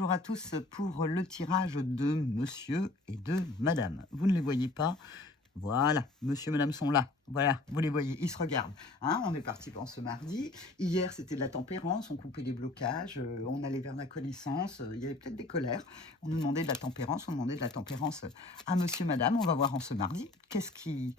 bonjour à tous pour le tirage de monsieur et de madame. Vous ne les voyez pas. Voilà, monsieur et madame sont là. Voilà, vous les voyez, ils se regardent. Hein, on est parti pour ce mardi. Hier, c'était de la tempérance, on coupait les blocages, on allait vers la connaissance, il y avait peut-être des colères. On nous demandait de la tempérance, on demandait de la tempérance à monsieur, madame. On va voir en ce mardi qu'est-ce qui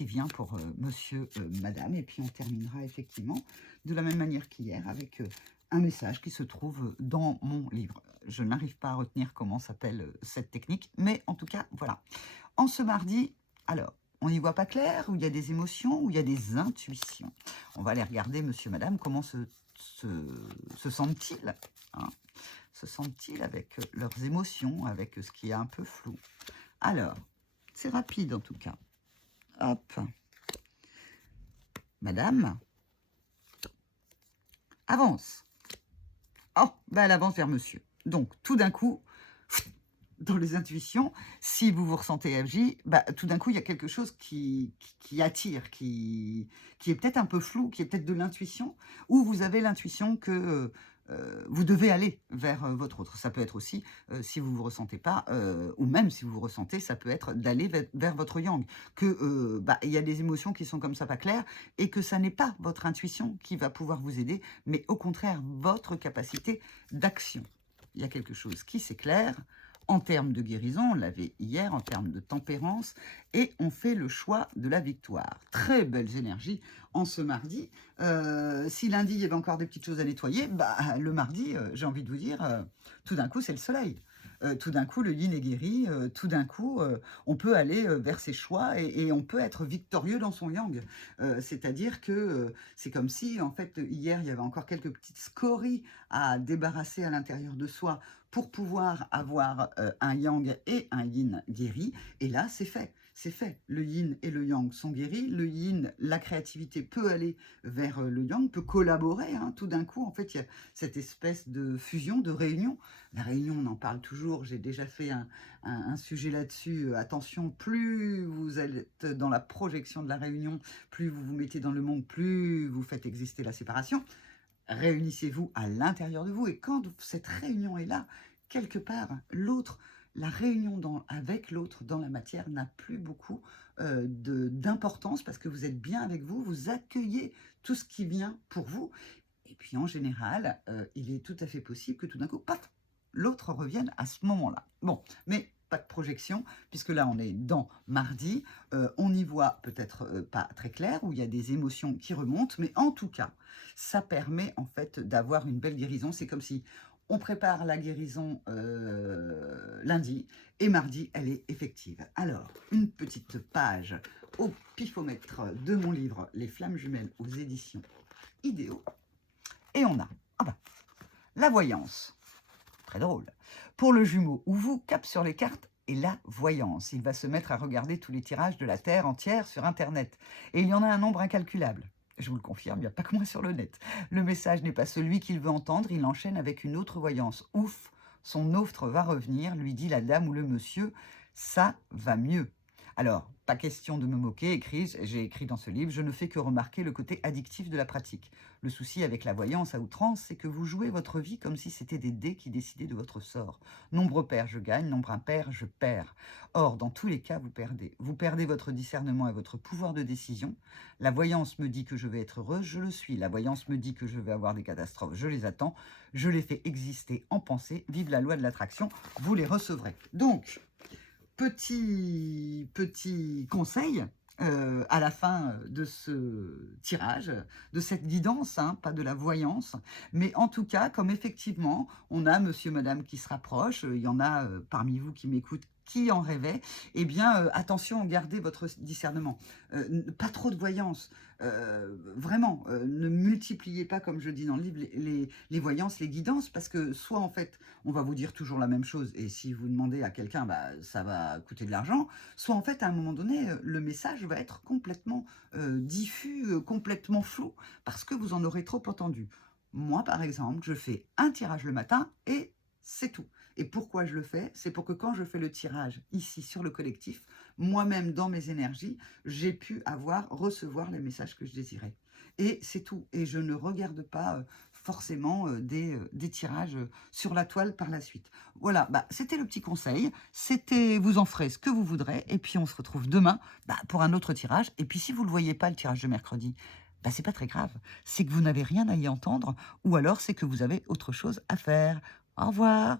vient pour monsieur, madame. Et puis on terminera effectivement de la même manière qu'hier avec un message qui se trouve dans mon livre. Je n'arrive pas à retenir comment s'appelle cette technique, mais en tout cas, voilà. En ce mardi, alors, on n'y voit pas clair, où il y a des émotions, où il y a des intuitions. On va aller regarder, monsieur, madame, comment se sentent-ils, hein, se sentent-ils avec leurs émotions, avec ce qui est un peu flou. Alors, c'est rapide en tout cas. Hop. Madame avance. Oh, ben elle avance vers monsieur. Donc, tout d'un coup, dans les intuitions, si vous vous ressentez FJ, bah, tout d'un coup, il y a quelque chose qui attire, qui est peut-être un peu flou, qui est peut-être de l'intuition, ou vous avez l'intuition que vous devez aller vers votre autre. Ça peut être aussi, si vous ne vous ressentez pas, ou même si vous vous ressentez, ça peut être d'aller vers votre yang. Que bah, y a des émotions qui sont comme ça pas claires, et que ça n'est pas votre intuition qui va pouvoir vous aider, mais au contraire, votre capacité d'action. Il y a quelque chose qui s'éclaire, en termes de guérison, on l'avait hier, en termes de tempérance, et on fait le choix de la victoire. Très belles énergies en ce mardi. Si lundi, il y avait encore des petites choses à nettoyer, bah, le mardi, j'ai envie de vous dire, tout d'un coup, c'est le soleil. Tout d'un coup, le yin est guéri, tout d'un coup, on peut aller vers ses choix et on peut être victorieux dans son yang. C'est-à-dire que c'est comme si, en fait, hier, il y avait encore quelques petites scories à débarrasser à l'intérieur de soi pour pouvoir avoir un yang et un yin guéri. Et là, c'est fait. C'est fait. Le yin et le yang sont guéris. Le yin, la créativité peut aller vers le yang, peut collaborer. Hein. Tout d'un coup, en fait, il y a cette espèce de fusion, de réunion. La réunion, on en parle toujours. J'ai déjà fait un sujet là-dessus. Attention, plus vous êtes dans la projection de la réunion, plus vous vous mettez dans le monde, plus vous faites exister la séparation. Réunissez-vous à l'intérieur de vous. Et quand cette réunion est là, quelque part, l'autre, la réunion avec l'autre dans la matière n'a plus beaucoup d'importance parce que vous êtes bien avec vous, vous accueillez tout ce qui vient pour vous. Et puis en général, il est tout à fait possible que tout d'un coup, paf, l'autre revienne à ce moment-là. Bon, mais pas de projection, puisque là on est dans mardi, on y voit peut-être pas très clair, où il y a des émotions qui remontent, mais en tout cas, ça permet en fait d'avoir une belle guérison. C'est comme si on prépare la guérison lundi, et mardi, elle est effective. Alors, une petite page au pifomètre de mon livre, Les Flammes Jumelles aux éditions Idéo, et on a la voyance. Très drôle. Pour le jumeau, où vous cap sur les cartes et la voyance. Il va se mettre à regarder tous les tirages de la Terre entière sur Internet. Et il y en a un nombre incalculable. Je vous le confirme, il n'y a pas que moi sur le net. Le message n'est pas celui qu'il veut entendre, il enchaîne avec une autre voyance. Ouf, son autre va revenir, lui dit la dame ou le monsieur, ça va mieux. Alors, pas question de me moquer, j'ai écrit dans ce livre, je ne fais que remarquer le côté addictif de la pratique. Le souci avec la voyance à outrance, c'est que vous jouez votre vie comme si c'était des dés qui décidaient de votre sort. Nombre pair, je gagne, nombre impair, je perds. Or, dans tous les cas, vous perdez. Vous perdez votre discernement et votre pouvoir de décision. La voyance me dit que je vais être heureuse, je le suis. La voyance me dit que je vais avoir des catastrophes, je les attends. Je les fais exister en pensée. Vive la loi de l'attraction, vous les recevrez. Donc, petit conseil à la fin de ce tirage, de cette guidance, hein, pas de la voyance, mais en tout cas, comme effectivement, on a monsieur, madame qui se rapprochent, il y en a parmi vous qui m'écoutent, qui en rêvait, eh bien, attention, gardez votre discernement. Pas trop de voyance. Vraiment, ne multipliez pas, comme je dis dans le livre, les voyances, les guidances, parce que soit, en fait, on va vous dire toujours la même chose, et si vous demandez à quelqu'un, bah, ça va coûter de l'argent, soit, en fait, à un moment donné, le message va être complètement diffus, complètement flou, parce que vous en aurez trop entendu. Moi, par exemple, je fais un tirage le matin, et c'est tout. Et pourquoi je le fais? C'est pour que quand je fais le tirage ici sur le collectif, moi-même dans mes énergies, j'ai pu recevoir les messages que je désirais. Et c'est tout. Et je ne regarde pas forcément des tirages sur la toile par la suite. Voilà, bah, c'était le petit conseil. C'était, vous en ferez ce que vous voudrez. Et puis, on se retrouve demain bah, pour un autre tirage. Et puis, si vous ne le voyez pas, le tirage de mercredi, bah, c'est pas très grave. C'est que vous n'avez rien à y entendre ou alors c'est que vous avez autre chose à faire. Au revoir.